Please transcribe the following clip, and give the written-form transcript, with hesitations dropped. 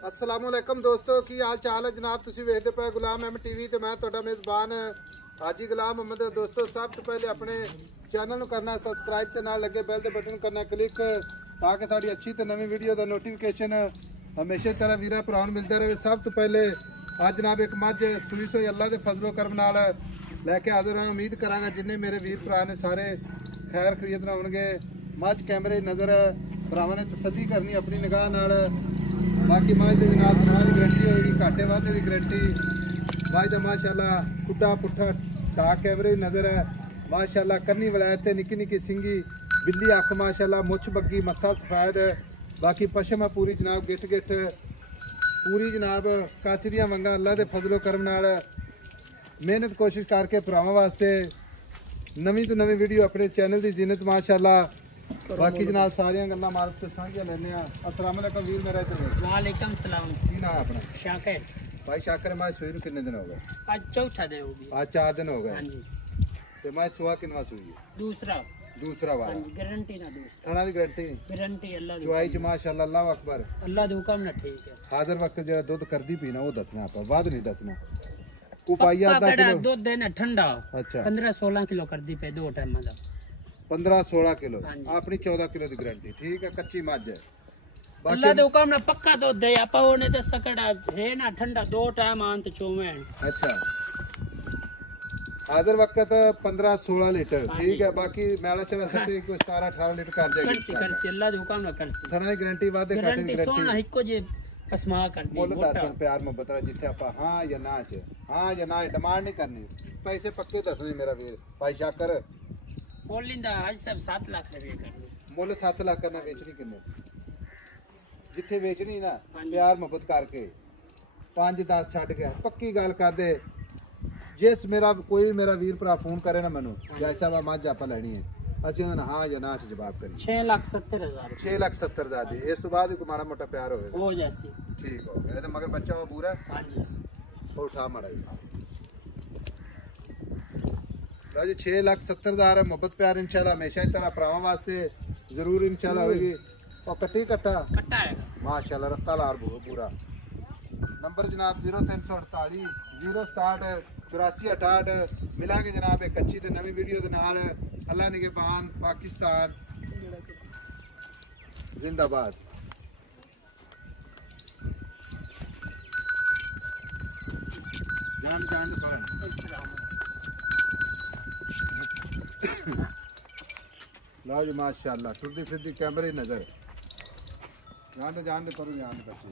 अस्सलामुअलैकुम दोस्तों की हाल चाल है जनाब। तुसी वेखदे पे गुलाम एम टीवी ते मैं तुहाडा मेज़बान हाजी गुलाम मोहम्मद। दोस्तों सब तो पहले अपने चैनल करना सबसक्राइब ते नाल लगे बेल दे बटन करना क्लिक ताकि साड़ी अच्छी ते नवी वीडियो दा नोटिफिकेशन हमेशा तरह वीरा भरा मिलता रहे। सब तो पहले आज जनाब एक मझ सूई सोई अल्लाह के फजलो करम नाल लैके हाजिर हां। उम्मीद करांगा जिन्ने मेरे वीर भरा ने सारे खैर खरीद होंगे। मझ कैमरे नज़र भरावां ने तसल्ली करनी अपनी निगाह नाल। बाकी मझ के जनाब थोड़ा की गारंटी होगी, घाटे वाधे की गारंटी। मझ का माशाल्लाह कुड्डा पुट्ठा टाक कैमरे नज़र है माशाल्लाह। कन्नी वलैत निक्की निक्की सिंगी बिल्ली अख माशाल्लाह, मुछ बग्गी मत्था सफैद। बाकी पशम है पूरी जनाब, गिट गिट पूरी जनाब, कच दियां वंगा। अल्लाह के फजलो करम नाल मेहनत कोशिश करके भरावां वास्ते नवीं तो नवीं वीडियो अपने चैनल की जिन्नत माशाल्लाह। बाकी जनाब सारिया गल्लां मार्ग तो सांझियां लैने आ। अस्सलाम वालेकुम वीर मेरा इधर वालेकुम सलाम। की नाम है अपना? शाकिर भाई शाकिर। मैं सुई नूं कितने दिन हो गए? आज चौथा दिन हो गया। आज 4 दिन हो गए। हां जी। ते मैं सुहा किनवा सुई है? दूसरा वाला। हां जी, गारंटी ना दूसरा। थाना दी गारंटी अल्लाह दी चुआई च माशाल्लाह अल्लाह अकबर। अल्लाह दी हुक्म ना ठीक है। हाजिर वक्त जेड़ा दूध करदी पीना वो दसना आपा, बाद नहीं दसना। उपाइया आधा किलो दूध देना ठंडा। अच्छा 15-16 किलो कर दी पे दो टाइम दा। 15-16 किलो अपनी 14 किलो की गारंटी। ठीक है, कच्ची मझ है। अल्लाह दे हुक्म ना पक्का दूध दे आपा ओने ते सकड़ा है ना ठंडा दो टाइम आन ते चोवे। अच्छा हाजिर वक्त 15-16 लीटर। ठीक है। बाकी मैला चला सकते कोई 17-18 लीटर कर जाएगी। करसी अल्लाह दे हुक्म ना करसी। थाना की गारंटी वादे खाते की गारंटी सोना हिको जे कसमा कर दी। मुल दसन प्यार मोहब्बत जिथे आप हां या ना च हां या ना डिमांड नहीं करनी। पैसे पक्के दसने मेरा वीर भाई शाकर। बोलिंदा आज सब 7 लाख रुपए करनी। मुल 7 लाख करना, बेचनी किन्ने? जिथे बेचनी ना प्यार मोहब्बत करके 5-10 छड़ के पक्की गल कर दे। जिस मेरा कोई मेरा वीर भरा फोन करे ना मैनू जैसा वा मझ आप लैनी है असं हाँ या ना जवाब करें। 6,70,000 6,70,000 दी। इस तो बाद ही माड़ा मोटा प्यार हो जैसी ठीक हो गया। मगर बच्चा वो पूरा हाँ जी उठा माड़ा जी। 6,70,000 है। मोहब्बत प्यार इंशाल्लाह हमेशा इस तरह भरावां वास्ते जरूर इंशाल्लाह होगी। और कट्टी कट्टा है माशाल्लाह रत्ता लार पूरा। नंबर जनाब 0348 067 8468। मिलांगे जनाब एक अच्छी ते नवी वीडियो दे नाल। अल्लाह निगहबान पाकिस्तान जिंदाबाद। जान जान फरन लो जी माशाल्लाह। टुरदी फिरदी कैमरे नजर जान दे करो जान दे बच्चे।